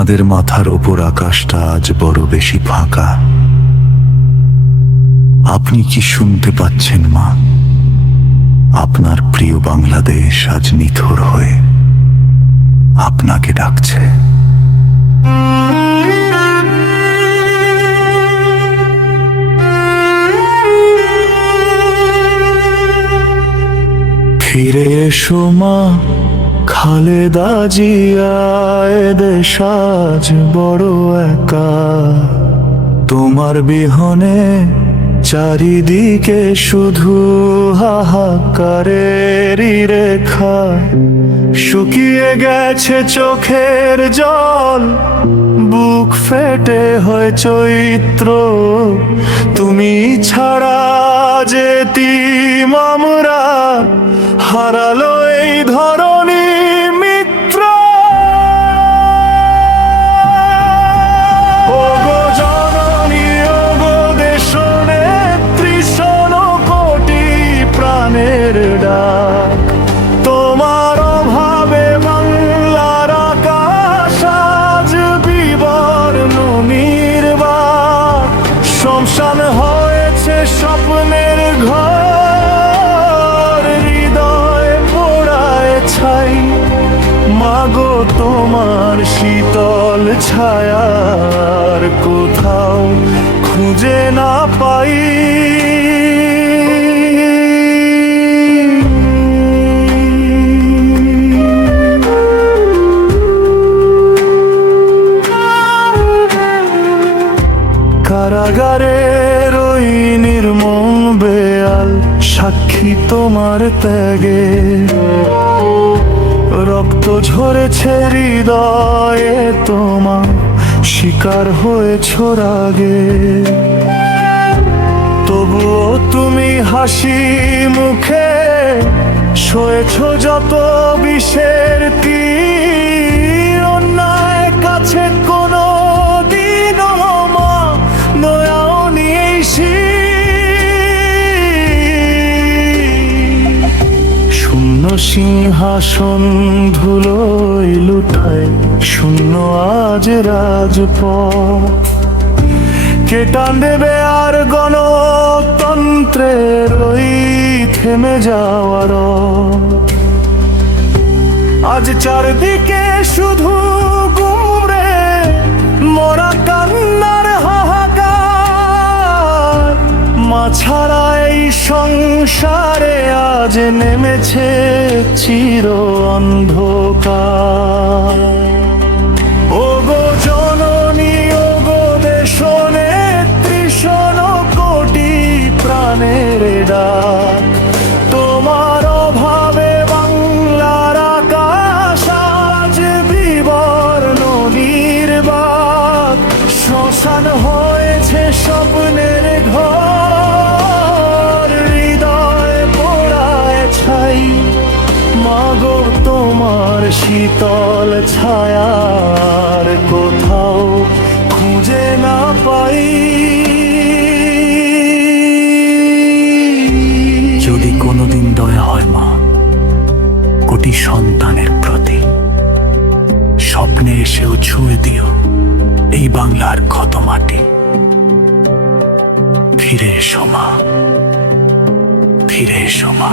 আমাদের মাথার ওপর আকাশটা আজ বড় বেশি ফাঁকা। আপনি কি শুনতে পাচ্ছেন মা? আপনার প্রিয় বাংলাদেশ আজ নিথর হয়ে আপনাকে ডাকছে। ফিরে এসো মা, খালেদা জিয়া, এ দেশ আজ বড় একা। তোমার বিহনে চারিদিকে শুধু হাহাকারেরই রেখা। শুকিয়ে গেছে চোখের জল, বুক ফেটে হয় চৈত্র। তুমি ছাড়া যে এতিম আমরা, হারালো এই ধরনী মিত্র। ওগো জননী, ওগো দেশনেত্রী, শোনো কোটি প্রাণের ডাক। তোমার অভাবে বাংলার আকাশ আজ বিবর্ণ নির্বাক। শ্মশান হয়েছে স্বপ্নের ঘর, হৃদয় পোড়ায় ছাই। মাগো তোমার শীতল ছায়ার কোথাও খুঁজে না পাই। কারাগারের ওই নির্মম বেয়াল সাক্ষী তোমার ত্যাগে। রক্ত ঝরেছে হৃদয়ে তোমার, শিকার হয়েছ রাগে। তবুও তুমি হাসি মুখে সয়েছ যত বিষের তীর। অন্যায় কাছে কোনো দিনও মা নয়াও নিয়েছি। শূন্য সিংহাসন ধুলোয় লুঠায়, শূন্য আজ রাজপথ। কে টান দেবে আর গণতন্ত্রের ওই থেমে যাওয়ার? আজ চারদিকে শুধু গুমরে মরা কান্নার হাহাকার। মা ছাড়া এই সংসারে আজ নেমেছে চির অন্ধকার। ওগো জননী, ওগো দেশনেত্রী, শোনো কোটি প্রাণের ডাক। তোমার অভাবে বাংলার আকাশ আজ বিবর্ণ নির্বাক। শ্মশান হয়েছে স্বপ্নের ঘর, হৃদয় পোড়ায় ছাই। মাগো তোমার শীতল ছায়ার কোথাও খুঁজে না পাই। যদি কোনোদিন দয়া হয় মা কোটি সন্তানের প্রতি, স্বপ্নে এসেও ছুঁয়ে দিও এই বাংলার ক্ষত মাটি। ফিরে এসো মা, ফিরে এসো মা।